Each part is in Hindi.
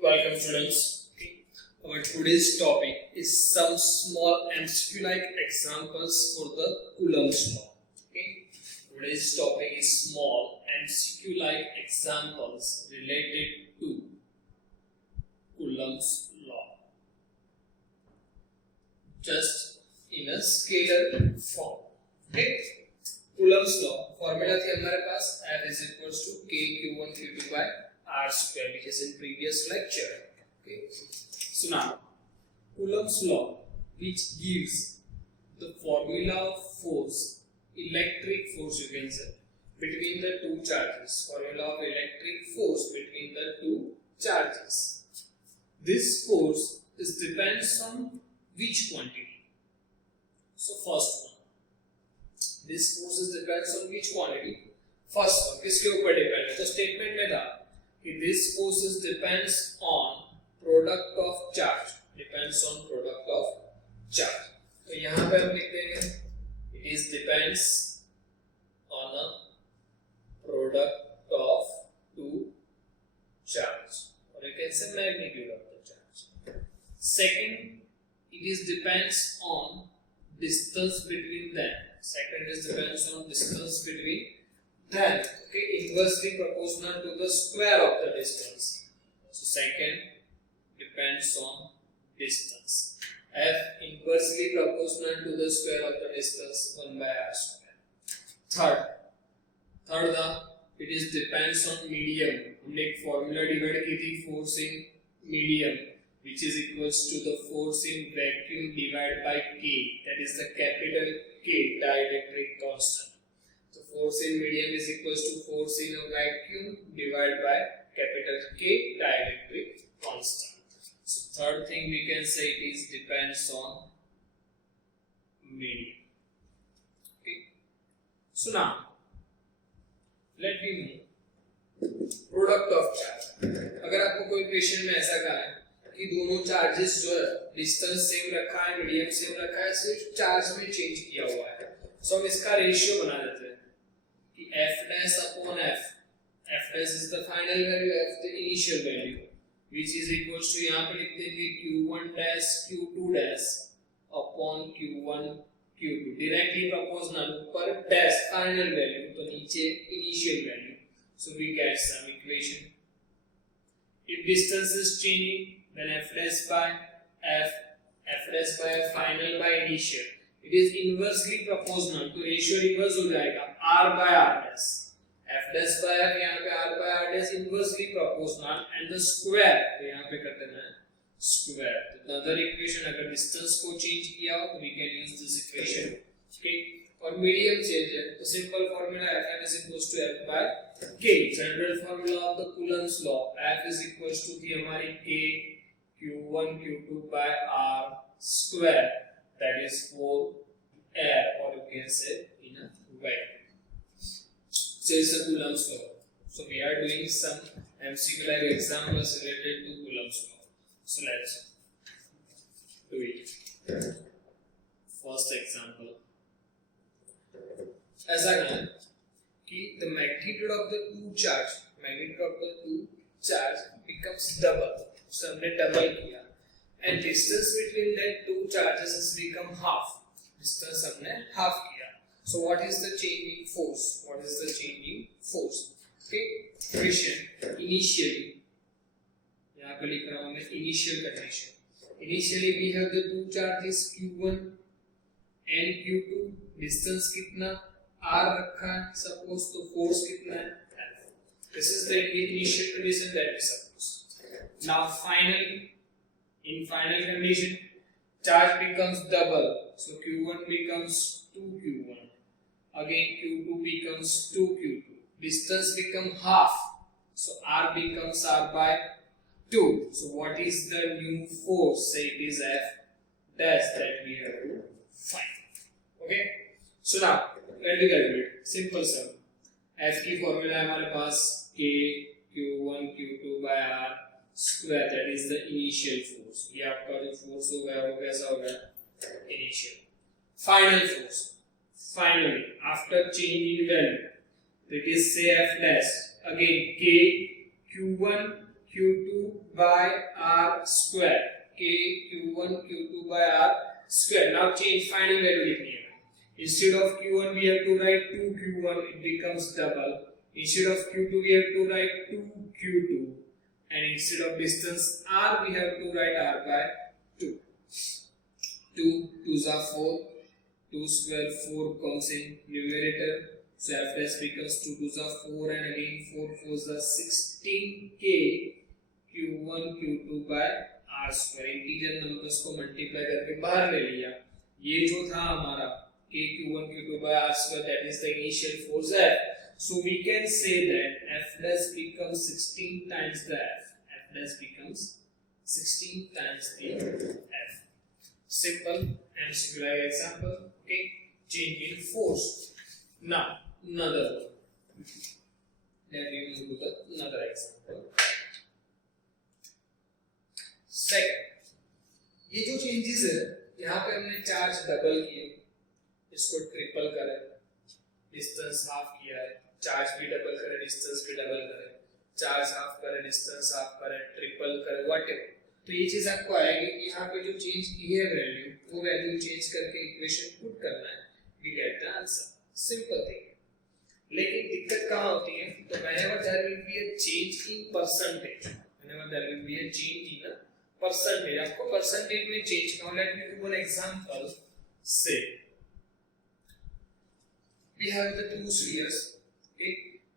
Welcome students. Our today's topic is some small MCQ-like examples for the Coulomb's law. Today's topic is small MCQ-like examples related to Coulomb's law. Just in a scalar form. Coulomb's law formula थी हमारे पास F is equals to K Q1 Q2 by R square, which is in previous lecture. So now Coulomb's law, which gives the formula of force, electric force you can say, between the two charges. Formula of electric force between the two charges. This force depends on which quantity? So first one. This force depends on which quantity? First one, किसके ऊपर depend है? तो statement में था कि this force depends on product of charge. Depends on product of charge. तो यहाँ पे हम लिख देंगे it is depends on a product of two charge. Or you can say magnitude of the charge. Second, it is depends on distance between them. Second is depends on distance between them. Inversely proportional to the square of the distance. So second depends on distance. F inversely proportional to the square of the distance 1 by r square. Third it is depends on medium. हमने एक formula divide की थी force in medium, which is equals to the force in vacuum divided by K, that is the capital K dielectric constant. So force in medium is equals to force in a vacuum divided by capital K dielectric constant. So third thing we can say it is depends on medium. So now let me move product of charge. अगर आपको कोई क्वेश्चन में ऐसा कहा है कि दोनों चार्जेस जो है डिस्टेंस सेम रखा है, मीडियम सेम रखा है, सिर्फ चार्ज में चेंज किया हुआ है, सो हम इसका रेशियो बना देते हैं कि f dash upon f dash is the final value, f the initial value, which is equals to यहाँ पे लिख देंगे q1 dash q2 dash upon q1 q2, directly proportional, ऊपर dash final value तो नीचे initial value, so we get some equation. If distance is changing, then f dash by f final by initial, it is inversely proportional, तो ratio reverse हो जाएगा r by r dash. f dash by f यहाँ पे r by r dash inversely proportional and the square, तो यहाँ पे कर देना है square. तो another equation, अगर distance को change किया हो तो we can use this equation. और medium change है तो simple formula Fm is equals to f by k. General formula of the Coulomb's law, F is equals to थी हमारी k q1 q2 by r square, that is for air, or you can say in a vacuum. So it's a Coulomb's law. So we are doing some MCQ like examples related to Coulomb's law. So let's do it. First example. ऐसा है कि the magnitude of the two charge becomes double. So हमने double किया and distance between that two charges has become half. Distance हमने half किया. So what is the changing force? Question. Initially यहाँ पे लिख रहा हूँ मैं initial condition. Initially we have the two charges q1 and q2. Distance कितना r रखा है suppose, तो force कितना है f. This is the initial condition that we suppose. Now finally, in final condition, charge becomes double, so q1 becomes 2q1, again q2 becomes 2q2, distance becomes half, so r becomes r by 2. So what is the new force? Say it is f dash that we have to find. So now let me calculate. Simple sum. F की formula है हमारे पास k q1 q2 by r square, that is the initial force. ये आपका जो force होगा वो कैसा होगा? Initial. Final force. Finally, after changing value, that is say f dash, again k q1 q2 by r square, k q1 q2 by r square. Now change final value लिखनी है. Instead of q1 we have to write 2q1, it becomes double. Instead of q2 we have to write 2q2, and instead of distance r we have to write r by 2. 2 2s are 4, 2 square 4 comes in numerator, so f dash becomes 2 2s are 4 and again 4 4s are 16k q1 q2 by r square. Integer numbers को मल्टीप्लाई करके बाहर ले लिया. ये जो था हमारा k q1 q2 by r square, that is the initial force f. So we can say that f dash becomes 16 times the f. F dash becomes 16 times the f. Simple and similar example. Okay, change in force. Now another one. Let me move to the another example. Second, ये जो changes है, यहाँ पे हमने चार्ज डबल किए, इसको ट्रिपल करे, डिस्टेंस हाफ किया है, चार्ज भी डबल करे, डिस्टेंस भी डबल करे, चार्ज हाफ करे, डिस्टेंस हाफ करे, ट्रिपल करे, व्हाटएवर. तो ये चीज आपको आएगी कि यहाँ पे जो चेंज की है वैल्यू, वो वैल्यू चेंज करके इक्वेशन पुट करना है, we get the answer. Simple thing. लेकिन दिक्कत कहाँ होती है? तो whenever there will be a change in percentage, whenever there will be a change in a percentage, आपको percentage में change करना. Let me give one example. Say we have the two spheres, okay,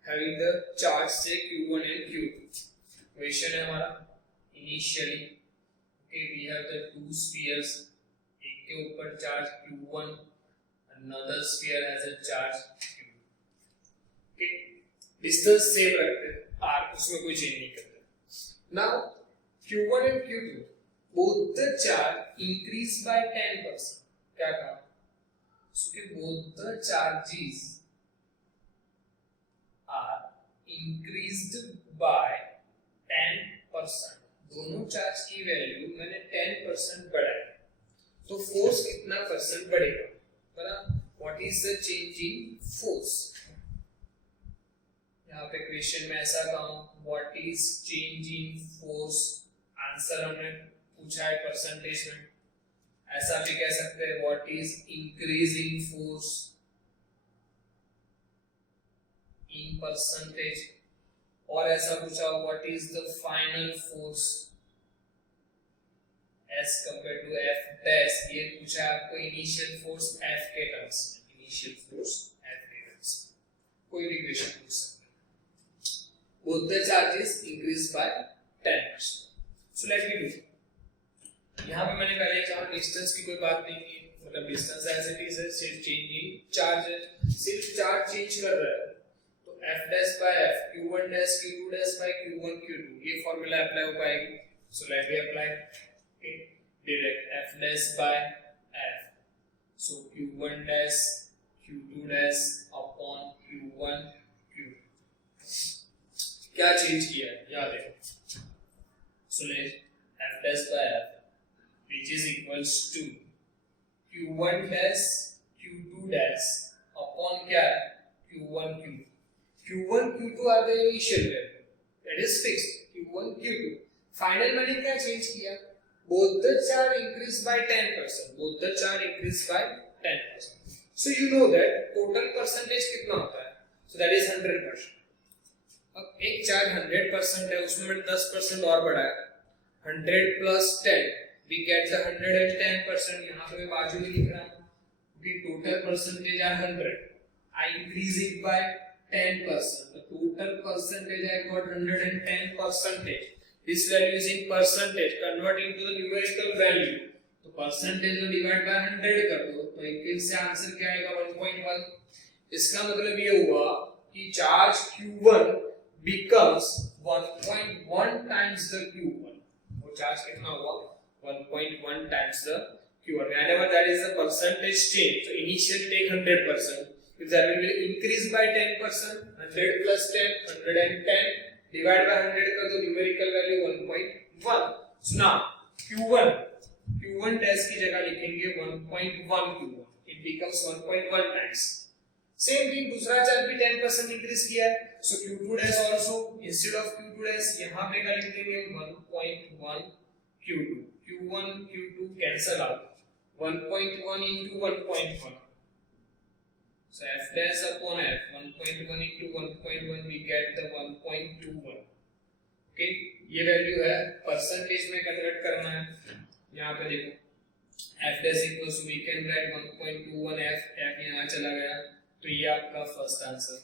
having the charge say q1 and q2. Question है हमारा initially, okay, we have the two spheres, एक के ऊपर charge q1, another sphere has a charge q. Okay, distance same रखते हैं, r उसमें कोई change नहीं करते. Now q1 and q2 both the charge increase by 10%. क्या कहा? So both the charges are increased by 10%. दोनों चार्ज की वैल्यू मैंने 10% बढ़ाई, तो फोर्स कितना परसेंट बढ़ेगा? बराबर. What is the change in force? यहाँ पे क्वेश्चन में ऐसा कहा, what is change in force? Answer हमने पूछा है परसेंटेज में. ऐसा भी कह सकते हैं what is increase in force in percentage, और ऐसा पूछा what is the final force as compare to F dash. ये पूछा आपको इनिशियल फोर्स एफ के टर्म्स में, इनिशियल फोर्स एफ के टर्म्स में. कोई भी क्वेश्चन पूछ सकते हैं. Both the charges increase by 10%. So let me do. यहाँ पे मैंने पहले कहा डिस्टेंस की कोई बात नहीं की, मतलब डिस्टेंस एज इट इज है, सिर्फ चेंज इन चार्ज है, सिर्फ चार्ज चेंज कर रहा है. तो f dash by f, q1 dash q2 dash by q1 q2, ये फार्मूला अप्लाई हो पाएगी. सो let me apply. Okay, direct f dash by f, so q1 dash q2 dash upon q1 q2. क्या चेंज किया है याद है? So let f dash by f which is equals to q1 dash q2 dash upon क्या है? q1 q2. q1 q2 are the initial value, that is fixed. q1 q2 final मैंने क्या चेंज किया? both the charge increased by 10%, both the charge increased by 10%. so you know that total percentage कितना होता है? so that is 100%. अब एक चार्ज 100% है, उसमें मैंने 10% और बढ़ाया, 100 plus 10 we get the 110%. यहाँ पे बाजू में लिख रहा हूँ कि total percentage are 100, I increase it by 10%, the total percentage I got 110%. this value is in percentage, convert into the numerical value, तो percentage को divide by 100 कर दो, तो एक से आंसर क्या आएगा? 1.1. इसका मतलब ये हुआ कि charge q1 becomes 1.1 times the q1. वो चार्ज कितना हुआ? 1.1 times the q1. Whenever there is a percentage change, so initial take 100%. If there will be increase by 10%, 100 plus 10, 110, divide by 100 कर दो, numerical value 1.1. So now q1 dash की जगह लिखेंगे 1.1 q1. It becomes 1.1 times. Same thing, दूसरा चार्ज भी 10% increase किया है, so q2 dash also instead of q2 dash यहाँ पे क्या लिख देंगे? Q2, Q1 Q2 cancel out, 1.1 into 1.1, so f dash upon f, 1.1 into 1.1 we get the 1.21. Okay, ये वैल्यू है, परसेंटेज में कन्वर्ट करना है। यहाँ पे देखो f dash equals to we can write 1.21 f, f यहाँ चला गया, तो ये आपका फर्स्ट आंसर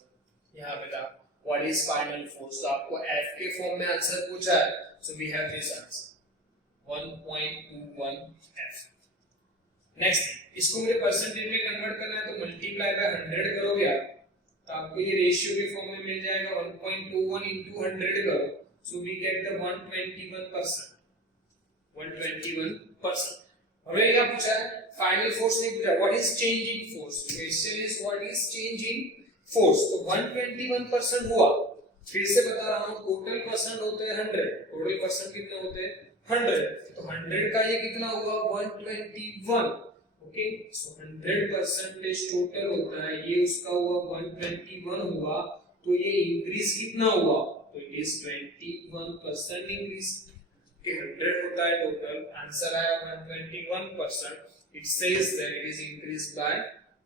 यहाँ पे था। व्हाट इज फाइनल फोर्स, तो आपको f के फॉर्म में आंसर पूछा है, so we have this answer 1.21 f। Next, इसको मुझे परसेंटेज में कन्वर्ट करना है, तो मल्टीप्लाई बाय 100 करोगे आप, तो आपको ये रेशियो के फॉर्म में मिल जाएगा, 1.21 into 100 करो, so we get the 121%, 121%। हमें क्या पूछा है, फाइनल फोर्स नहीं पूछा, what is change in force, question is what is change in force. तो 121% हुआ, फिर से बता रहा हूं, टोटल परसेंट होते हैं 100, टोटल परसेंट कितने होते हैं 100, तो 100 का ये कितना हुआ 121। ओके, सो 100% टोटल होता है, ये उसका हुआ 121 हुआ, तो ये इंक्रीज कितना हुआ, तो इट इज 21% इंक्रीज। 100 होता है टोटल, आंसर आया 121%, it says that it is increase by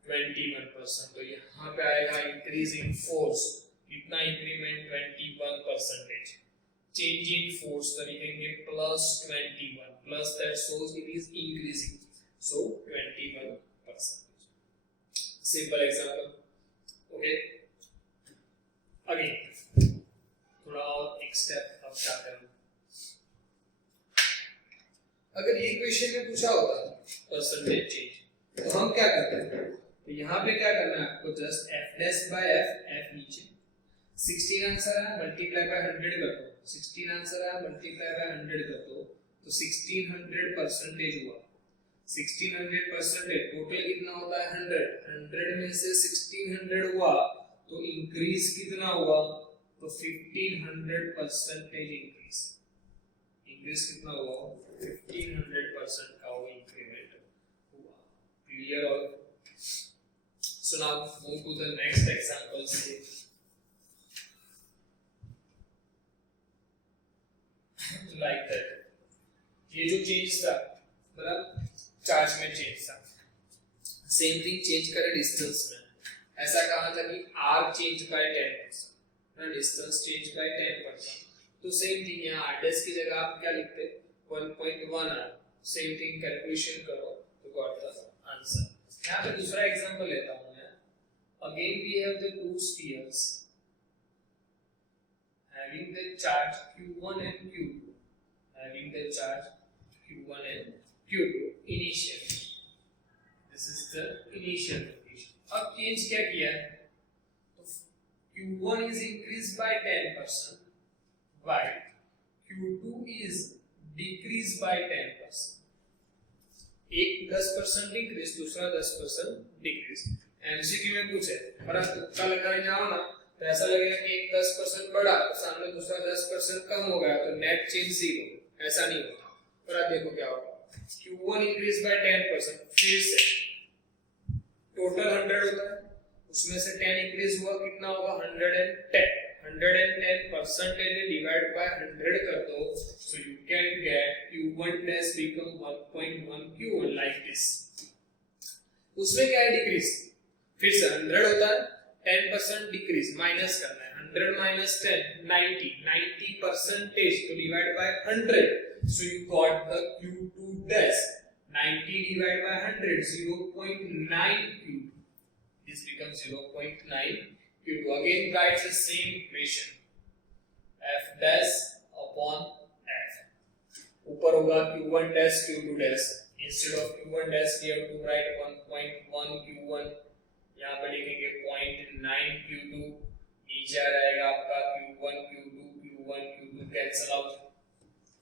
21%, तो यहाँ पे आएगा इंक्रीज इन फोर्स, कितना इंक्रीमेंट 21%, चेंज इन फोर्स तो लिखेंगे +21, plus that shows it is increasing, so 21%। Simple example, okay. Again थोड़ा और एक स्टेप अब क्या करूं, अगर ये क्वेश्चन में पूछा होता परसेंटेज चेंज, तो हम क्या करते हैं, तो यहाँ पे क्या करना है आपको, just f dash by f, f नीचे 16 आंसर है, मल्टीप्लाई बाय 100 कर दो, 16 आंसर है, मल्टीप्लाई बाय 100 कर दो, तो 1600% हुआ, 1600% टोटल कितना होता है 100, 100 में से 1600 हुआ, तो इंक्रीज कितना हुआ, तो 1500% इंक्रीज, इंक्रीज कितना हुआ 1500% का वो इंक्रीमेंट हुआ। क्लियर? और so now move to the next example. Like that, ये जो चेंज था मतलब चार्ज में चेंज था, सेम थिंग चेंज करे डिस्टेंस में। ऐसा कहा था कि r चेंज बाय 10%, ना डिस्टेंस चेंज बाय 10%, तो सेम थिंग यहाँ r डैश की जगह आप क्या लिखते 1.1 r, सेम थिंग कैलकुलेशन करो तो गॉट द आंसर। यहाँ पे दूसरा एग्जांपल लेता हूँ मैं। Again we have the two spheres having the charge q1 and q2, having the charge q1 and q2 initially, this is the initial condition। अब चेंज क्या किया है, तो q1 is increased by 10%, while q2 is decreased by 10%। एक 10% इंक्रीज, दूसरा 10% डिक्रीज। एमसीक्यू में पूछे पर आप तुक्का लगाने जाओ ना, तो ऐसा लगेगा कि एक 10% बढ़ा तो सामने दूसरा 10% कम हो गया, तो नेट चेंज 0, ऐसा नहीं होता। पर आप देखो क्या होगा, q1 इंक्रीज बाय 10%, फिर से टोटल 100 होता है, उसमें से 10 इंक्रीज हुआ, कितना होगा 110, 110% डिवाइड बाय 100 कर दो, so you can get q1 dash become 1.1 q1 like this। उसमें क्या है डिक्रीज, फिर से 100 होता है, 10% डिक्रीज, माइनस करना है, 100 minus 10 90% तो divide by 100, so you got the q2 dash 90 divided by 100 0.9 q2, this becomes 0.9 q2। again write the same equation, f dash upon f, ऊपर होगा q1 dash q2 dash, instead of q1 dash we have to write 1.1 q1, यहाँ पे लिखेंगे 0.9 q2, नीचे आ जाएगा आपका q1 q2 cancel out.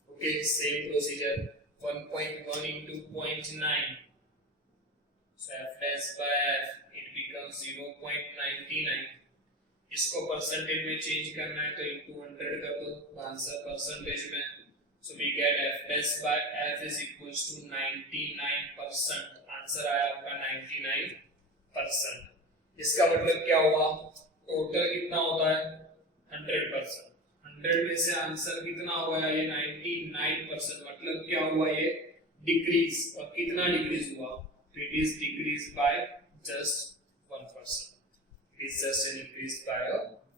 Okay, same procedure 1.1 into 0.9, so f dash by f, it becomes 0.99। इसको परसेंटेज में चेंज करना है तो into 100 कर दो, आंसर परसेंटेज में, so we get f dash by f is equals to 99%, answer आया आपका 99%। इसका मतलब क्या हुआ, टोटल कितना होता है 100%, 100 में से आंसर कितना हुआ है ये 99%, मतलब क्या हुआ ये डिक्रीज, और कितना डिक्रीज हुआ, तो it is decrease by just 1%, it is just an increase by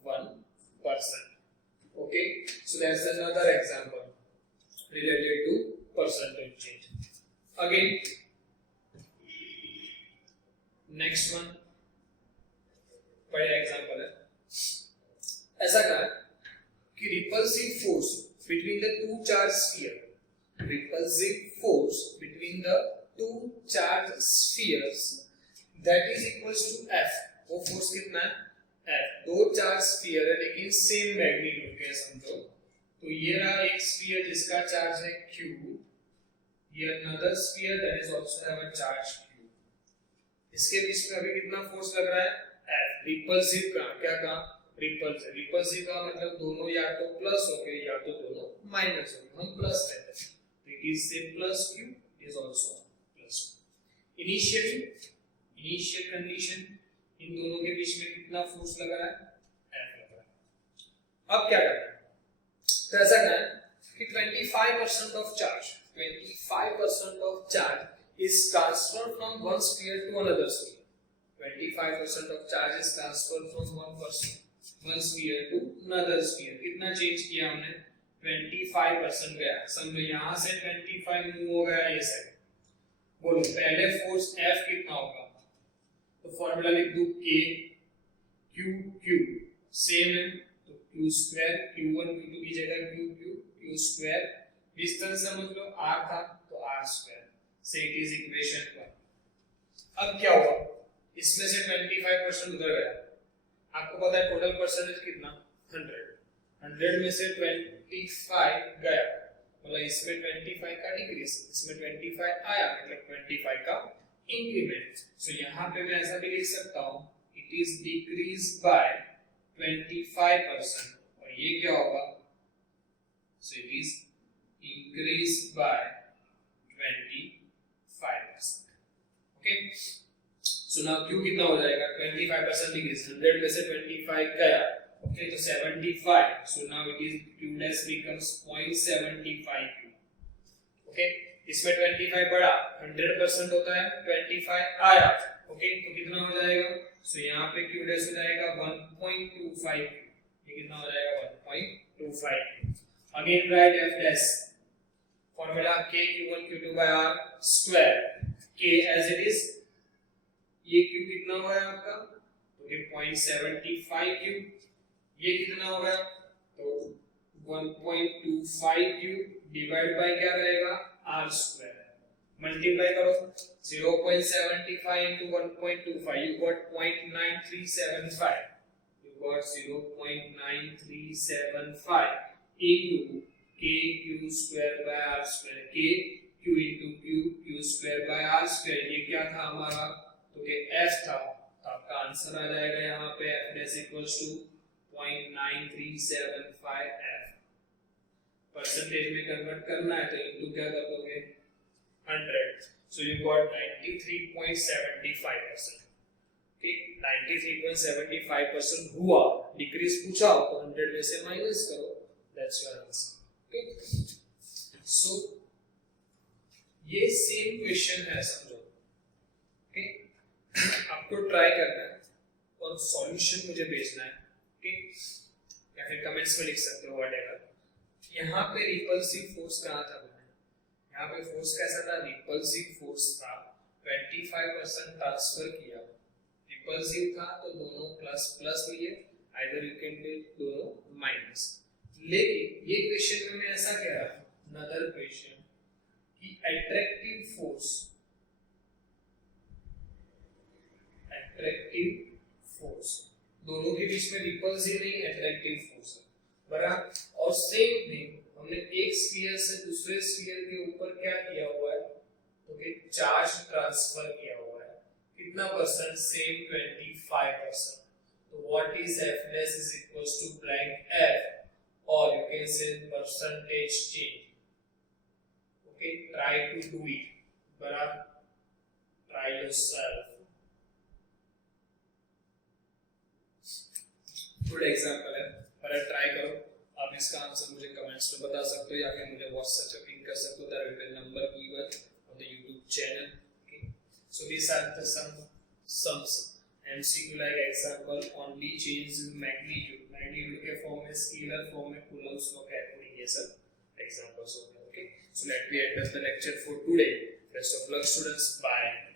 1%. Okay, so that's another example related to percentage change. Again, next one बढ़िया एग्जांपल है। ऐसा कहा कि repulsive force between the two charge sphere, repulsive force between the two charged spheres that is equals to F. वो फोर्स कितना है, F। दो चार्ज स्फीयर है लेकिन सेम मैग्नीट्यूड के, समझो। तो ये रहा एक स्फीयर जिसका चार्ज है Q, ये another sphere that is also have a charge Q। इसके बीच में अभी कितना फोर्स लग रहा है, F। रिपल्सिव का क्या कहा, रिपल्सिव, रिपल्सिव का मतलब दोनों या तो प्लस हो गए या तो दोनों माइनस हो गए, हम प्लस लेते हैं, तो it is same plus Q, is also plus. Initial condition, इन दोनों के बीच में कितना फोर्स लग रहा है, F लग रहा है। अब क्या करना है, तो ऐसा करना है कि 25% of charge, 25% of charge is transferred from one sphere to another sphere. 25% of charge is transferred from one sphere to another sphere. कितना चेंज किया हमने, 25% गया, समझो यहाँ से 25 मूव हो गया ये साइड। बोलो पहले फोर्स F कितना होगा, तो फॉर्मूला लिख दूं K Q Q सेम है, तो Q स्क्वायर Q1 Q2 की जगह Q स्क्वायर, डिस्टेंस समझ लो R था तो R स्क्वायर, से इट इज इक्वेशन 1। अब क्या हुआ, इसमें से 25% उधर गया, आपको पता है टोटल परसेंटेज कितना, 100 में से 25 गया, मतलब इसमें 25 का डिक्रीज, इसमें 25 आया, मतलब 25 का इंक्रीमेंट। सो यहाँ पे मैं ऐसा भी लिख सकता हूँ, इट इज डिक्रीज बाय 25%, और ये क्या होगा, so it is increase by 25%। Okay, so now Q कितना हो जाएगा, 25% डिक्रीज, 100 में से 25 गया, ओके, तो 75, so now it is Q dash becomes 0.75 Q। Okay, इसमें 25 बढ़ा, 100% होता है, 25 आया, ओके, तो कितना हो जाएगा, सो यहाँ पे Q dash हो जाएगा 1.25 Q, ये कितना हो जाएगा 1.25 Q। Again right F dash, formula K Q1 Q2 by R square, K as it is, ये Q कितना हुआ है आपका, तो ये 0.75 Q, ये कितना हो गया, तो 1.25 Q डिवाइड बाय क्या रहेगा, R स्क्वायर, मल्टीप्लाई करो, 0.75 into 1.25, you got 0.9375, you got 0.9375 into K Q square by R square, K Q into Q square by R square, ये क्या था हमारा, तो ये F था, तो आपका आंसर आ जाएगा यहाँ पे F dash equals to 0.9375 F। Percentage में कन्वर्ट करना है तो इनटू क्या कर दोगे, 100, so you got 93.75%। ठीक, 93.75% हुआ, डिक्रीज पूछा हो तो 100 में से माइनस करो, दैट्स योर आंसर। ओके, सो ये सेम क्वेश्चन है, समझो। ओके, आपको ट्राई करना है और सॉल्यूशन मुझे भेजना है, ओके, या फिर कमेंट्स में लिख सकते हो व्हाटएवर। यहाँ पे रिपल्सिव फोर्स कहाँ था, यहाँ पे फोर्स कैसा था, रिपल्सिव फोर्स था, 25% ट्रांसफर किया, रिपल्सिव था तो दोनों प्लस प्लस लिए, आइदर यू कैन टेक दोनों माइनस। लेकिन ये क्वेश्चन में मैं ऐसा कह रहा हूँ, अनदर क्वेश्चन, कि अट्रैक्टिव फोर्स दोनों के बीच में रिपल्सिव नहीं, अट्रैक्टिव फोर्स है, बराबर। और सेम थिंग हमने एक स्फीयर से दूसरे स्फीयर के ऊपर क्या किया हुआ है, तो कि चार्ज ट्रांसफर किया हुआ है, कितना परसेंट, सेम 25%। तो what is F dash is equals to blank F, or you can say percentage change। okay, try to do it, बराबर, try yourself। गुड एग्जांपल है, पर ट्राई करो। आप इसका आंसर मुझे कमेंट्स में बता सकते हो या फिर मुझे व्हाट्सएप पे clicking कर सकते हो, there will be a number given on the YouTube channel. Okay, so these are the sums. MCQ like example, only change magnitude के फॉर्म में, स्केलर फॉर्म में coulombs law के अकॉर्डिंग ये सब एग्जांपल्स हो गए. Okay, so let me end the lecture for today. Best of luck students. Bye.